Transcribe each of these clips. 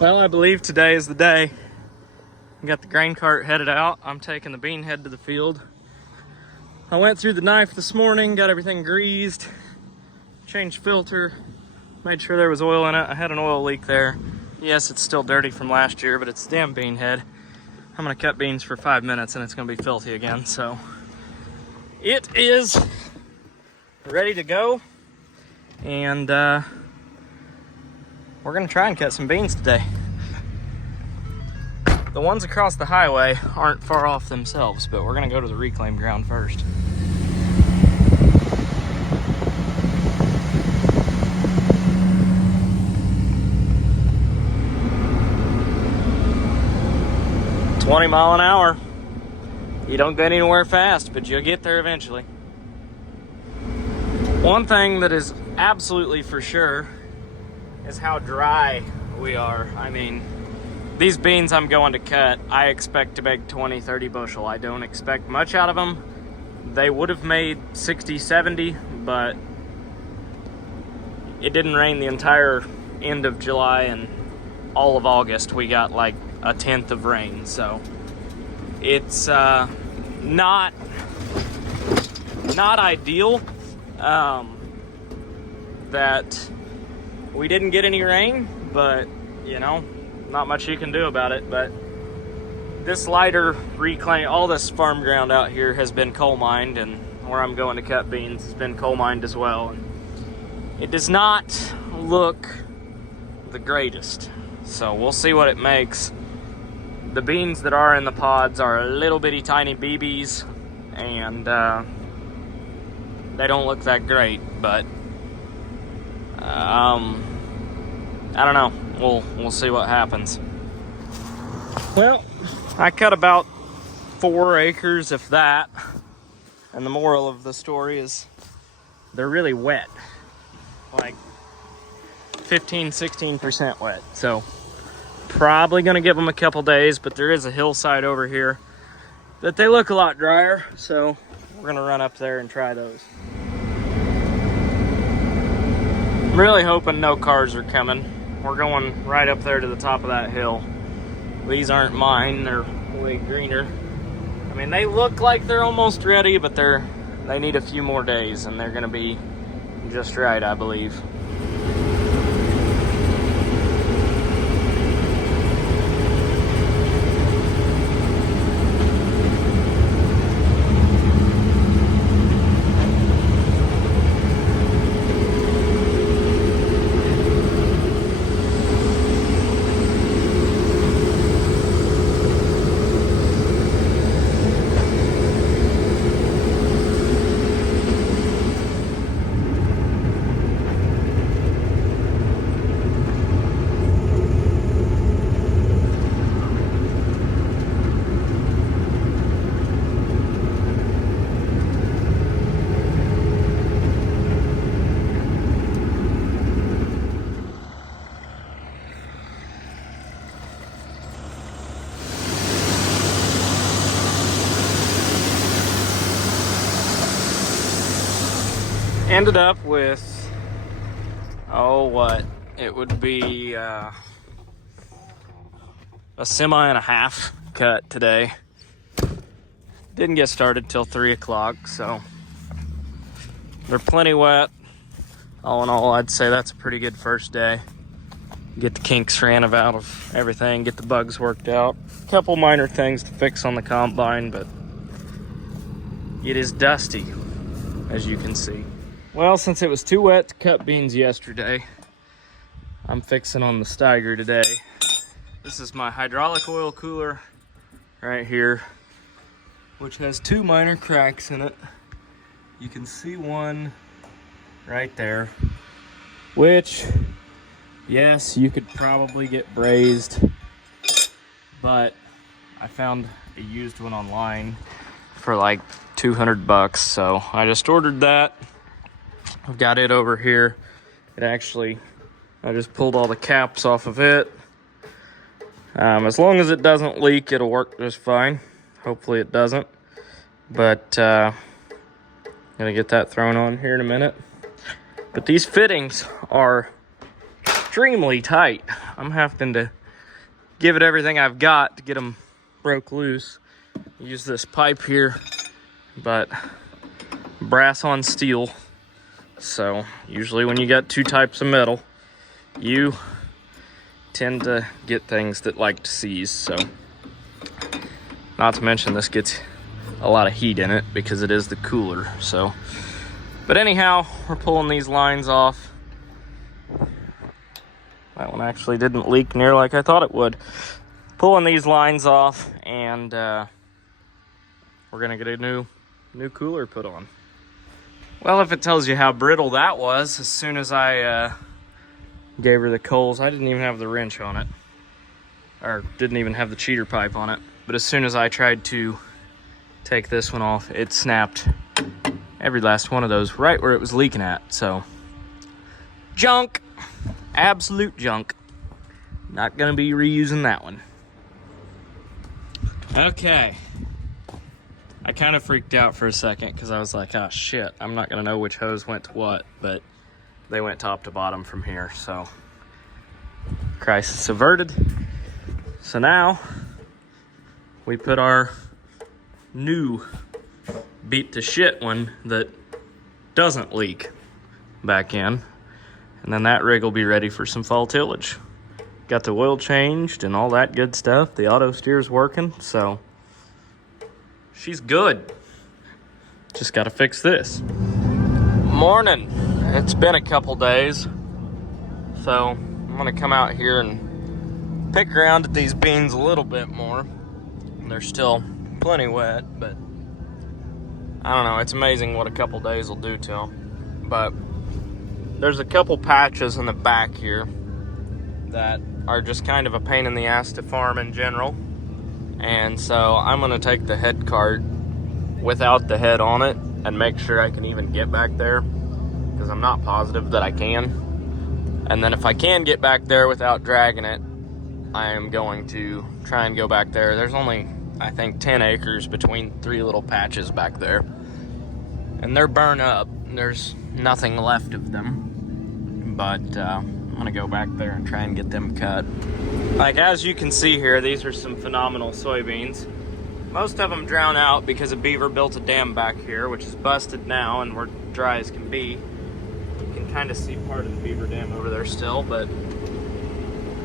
Well, I believe today is the day. We got the grain cart headed out. I'm taking the bean head to the field. I went through the knife this morning, got everything greased, changed filter, made sure there was oil in it. I had an oil leak there. Yes, it's still dirty from last year, but it's the damn bean head. I'm gonna cut beans for 5 minutes and it's gonna be filthy again. So it is ready to go. And we're gonna try and cut some beans today. The ones across the highway aren't far off themselves, but we're gonna go to the reclaim ground first. "20 miles an hour. You don't get anywhere fast, but you'll get there eventually." One thing that is absolutely for sure is how dry we are. I mean, these beans I'm going to cut, I expect to make 20, 30 bushel. I don't expect much out of them. They would have made 60, 70, but it didn't rain the entire end of July, and all of August we got like a tenth of rain. So it's not ideal that we didn't get any rain, but you know, not much you can do about it. But this lighter reclaim, all this farm ground out here has been coal mined, and where I'm going to cut beans has been coal mined as well. And it does not look the greatest. So we'll see what it makes. The beans that are in the pods are little bitty tiny BBs, and they don't look that great, but I don't know. We'll see what happens. Well, I cut about 4 acres, if that. And the moral of the story is they're really wet. Like 15, 16% wet. So probably gonna give them a couple days, but there is a hillside over here that they look a lot drier. So we're gonna run up there and try those. I'm really hoping no cars are coming. We're going right up there to the top of that hill. These aren't mine, they're way greener. I mean, they look like they're almost ready, but they need a few more days, and they're gonna be just right, I believe. Ended up with, it would be a semi and a half cut today. Didn't get started till 3 o'clock, so they're plenty wet. All in all, I'd say that's a pretty good first day. Get the kinks ran out of everything, get the bugs worked out. A couple minor things to fix on the combine, but it is dusty, as you can see. Well, since it was too wet to cut beans yesterday, I'm fixing on the Steiger today. This is my hydraulic oil cooler right here, which has 2 minor cracks in it. You can see one right there, which, yes, you could probably get brazed, but I found a used one online for like $200, so I just ordered that. I've got it over here. I just pulled all the caps off of it. As long as it doesn't leak, it'll work just fine. Hopefully it doesn't. But gonna get that thrown on here in a minute. But these fittings are extremely tight. I'm having to give it everything I've got to get them broke loose. Use this pipe here, but brass on steel. So usually when you got two types of metal, you tend to get things that like to seize. So not to mention this gets a lot of heat in it because it is the cooler. So, but anyhow, we're pulling these lines off. That one actually didn't leak near like I thought it would. Pulling these lines off, and we're gonna get a new cooler put on. Well, if it tells you how brittle that was, as soon as I gave her the coals, I didn't even have the wrench on it, or didn't even have the cheater pipe on it. But as soon as I tried to take this one off, it snapped every last one of those right where it was leaking at. So junk, absolute junk. Not gonna be reusing that one. Okay, I kind of freaked out for a second because I was like, oh shit, I'm not gonna know which hose went to what, but they went top to bottom from here. So crisis averted. So now we put our new beat to shit one that doesn't leak back in, and then that rig will be ready for some fall tillage. Got the oil changed and all that good stuff. The auto steer's working, so she's good. Just gotta fix this. Morning. It's been a couple days, so I'm gonna come out here and pick around at these beans a little bit more. They're still plenty wet, but I don't know, it's amazing what a couple days will do to them. But there's a couple patches in the back here that are just kind of a pain in the ass to farm in general. And so I'm gonna take the head cart without the head on it and make sure I can even get back there, because I'm not positive that I can. And then if I can get back there without dragging it, I am going to try and go back there. There's only, I think, 10 acres between 3 little patches back there, and they're burned up. There's nothing left of them, but I'm gonna go back there and try and get them cut. Like, as you can see here, these are some phenomenal soybeans. Most of them drown out because a beaver built a dam back here, which is busted now and we're dry as can be. You can kind of see part of the beaver dam over there still, but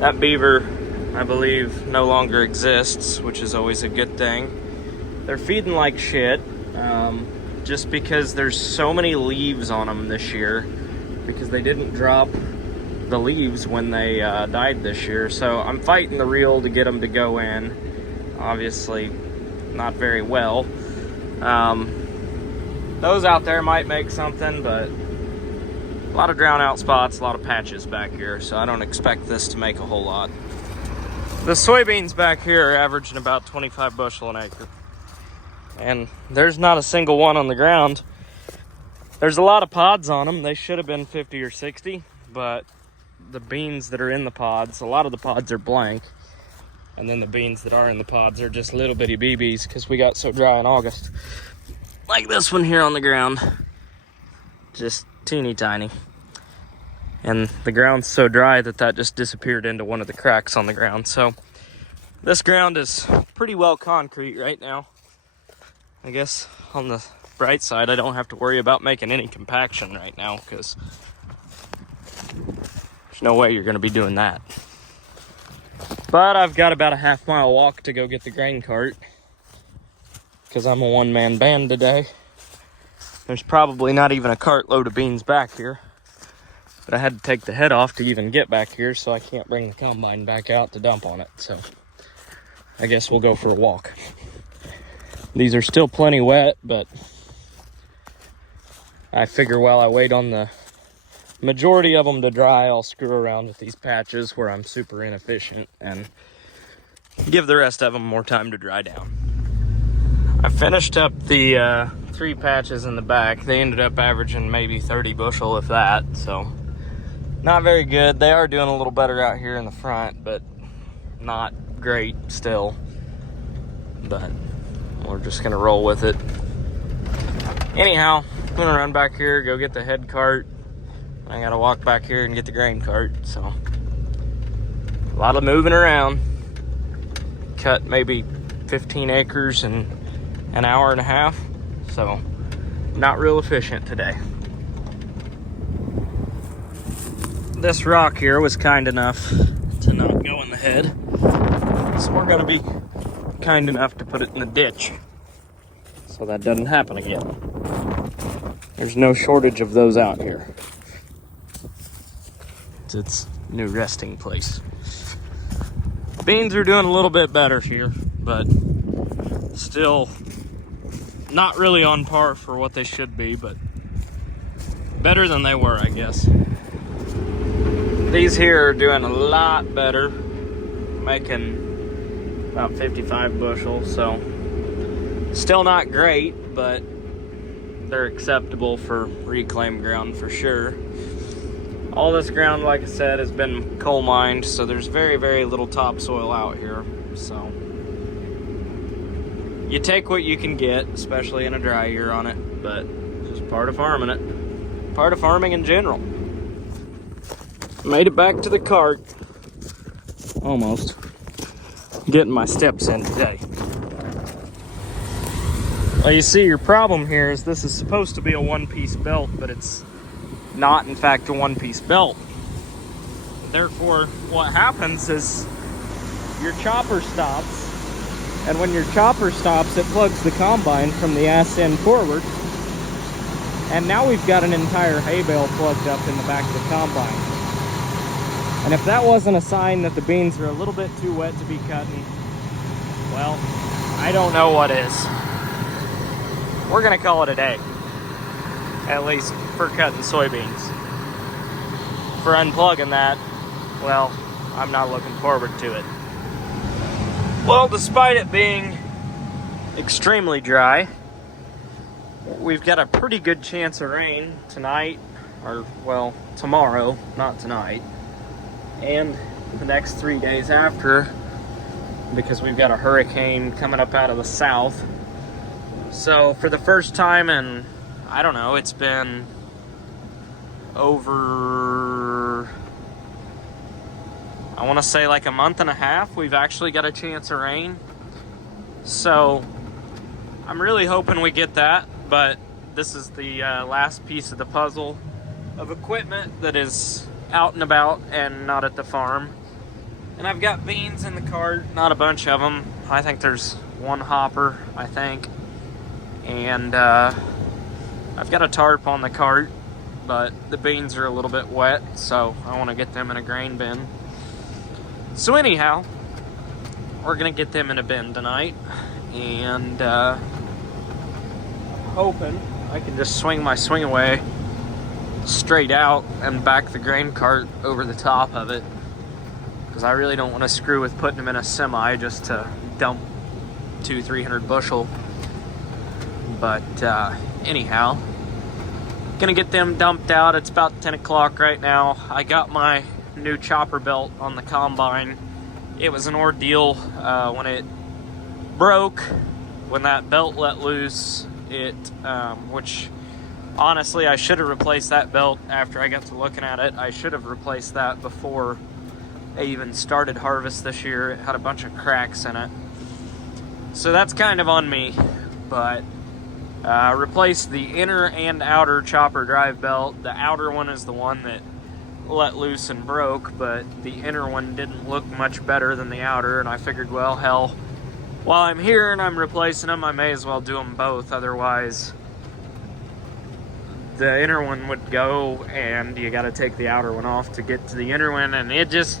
that beaver, I believe, no longer exists, which is always a good thing. They're feeding like shit, just because there's so many leaves on them this year, because they didn't drop the leaves when they died this year. So I'm fighting the reel to get them to go in. Obviously not very well. Those out there might make something, but a lot of drown out spots, a lot of patches back here, so I don't expect this to make a whole lot. The soybeans back here are averaging about 25 bushel an acre, and there's not a single one on the ground. There's a lot of pods on them. They should have been 50 or 60, but the beans that are in the pods, a lot of the pods are blank, and then the beans that are in the pods are just little bitty BBs because we got so dry in August. Like this one here on the ground, just teeny tiny. And the ground's so dry that just disappeared into one of the cracks on the ground. So this ground is pretty well concrete right now. I guess on the bright side, I don't have to worry about making any compaction right now, because there's no way you're going to be doing that. But I've got about a half-mile walk to go get the grain cart, because I'm a one-man band today. There's probably not even a cart load of beans back here, but I had to take the head off to even get back here, so I can't bring the combine back out to dump on it. So I guess we'll go for a walk. These are still plenty wet, but I figure while I wait on the majority of them to dry, I'll screw around with these patches where I'm super inefficient and give the rest of them more time to dry down. I finished up the 3 patches in the back. They ended up averaging maybe 30 bushel, if that, so not very good. They are doing a little better out here in the front, but not great still. But we're just gonna roll with it. Anyhow, I'm gonna run back here, go get the head cart. I gotta walk back here and get the grain cart, so a lot of moving around. cut maybe 15 acres in an hour and a half. So not real efficient today. This rock here was kind enough to not go in the head, so we're gonna be kind enough to put it in the ditch so that doesn't happen again. There's no shortage of those out here. It's its new resting place. Beans are doing a little bit better here, but still not really on par for what they should be, but better than they were, I guess. These here are doing a lot better, making about 55 bushels, so still not great, but they're acceptable for reclaimed ground for sure. All this ground, like I said, has been coal mined, so there's very, very little topsoil out here. So you take what you can get, especially in a dry year on it, but it's just part of farming it. Part of farming in general. Made it back to the cart. Almost. Getting my steps in today. Well, you see, your problem here is this is supposed to be a one-piece belt, but it's not, in fact, a one-piece belt. Therefore, what happens is your chopper stops, and when your chopper stops, it plugs the combine from the ass end forward, and now we've got an entire hay bale plugged up in the back of the combine. And if that wasn't a sign that the beans are a little bit too wet to be cutting, well, I don't know what is. We're gonna call it a day, at least for cutting soybeans. For unplugging that, well, I'm not looking forward to it. Well, despite it being extremely dry, we've got a pretty good chance of rain tonight, or, well, tomorrow, not tonight, and the next 3 days after, because we've got a hurricane coming up out of the south. So for the first time in, I don't know, it's been over, I want to say like a month and a half, we've actually got a chance of rain. So I'm really hoping we get that, but this is the last piece of the puzzle of equipment that is out and about and not at the farm. And I've got beans in the cart, not a bunch of them. I think there's one hopper, I think. And I've got a tarp on the cart, but the beans are a little bit wet, so I want to get them in a grain bin. So anyhow, we're going to get them in a bin tonight, and hoping I can just swing my swing away straight out and back the grain cart over the top of it, because I really don't want to screw with putting them in a semi just to dump 200-300 bushel. But anyhow, gonna get them dumped out. It's about 10 o'clock right now. I got my new chopper belt on the combine. It was an ordeal when it broke, when that belt let loose. Which honestly, I should have replaced that belt after I got to looking at it. I should have replaced that before I even started harvest this year. It had a bunch of cracks in it. So that's kind of on me, but replaced the inner and outer chopper drive belt. The outer one is the one that let loose and broke, but the inner one didn't look much better than the outer, and I figured, well, hell, while I'm here and I'm replacing them, I may as well do them both. Otherwise, the inner one would go, and you got to take the outer one off to get to the inner one, and it just,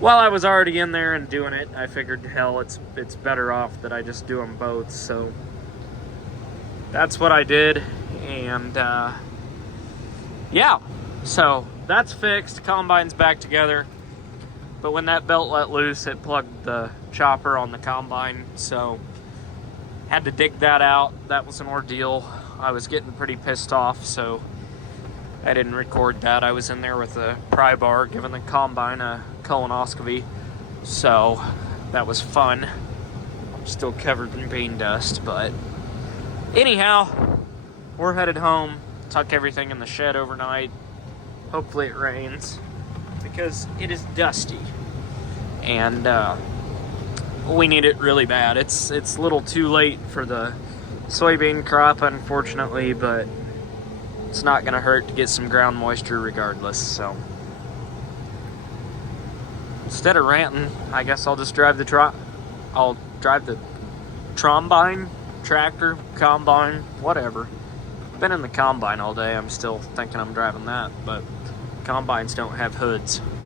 while I was already in there and doing it, I figured, hell, it's better off that I just do them both. So that's what I did, and yeah, so that's fixed. Combine's back together, but when that belt let loose, it plugged the chopper on the combine, so had to dig that out. That was an ordeal. I was getting pretty pissed off, so I didn't record that. I was in there with a pry bar giving the combine a colonoscopy, so that was fun. I'm still covered in bean dust, but anyhow, we're headed home. Tuck everything in the shed overnight. Hopefully it rains, because it is dusty. And we need it really bad. It's a little too late for the soybean crop, unfortunately, but it's not going to hurt to get some ground moisture regardless. So instead of ranting, I guess I'll just drive the trombine, tractor, combine, whatever. Been in the combine all day. I'm still thinking I'm driving that, but combines don't have hoods.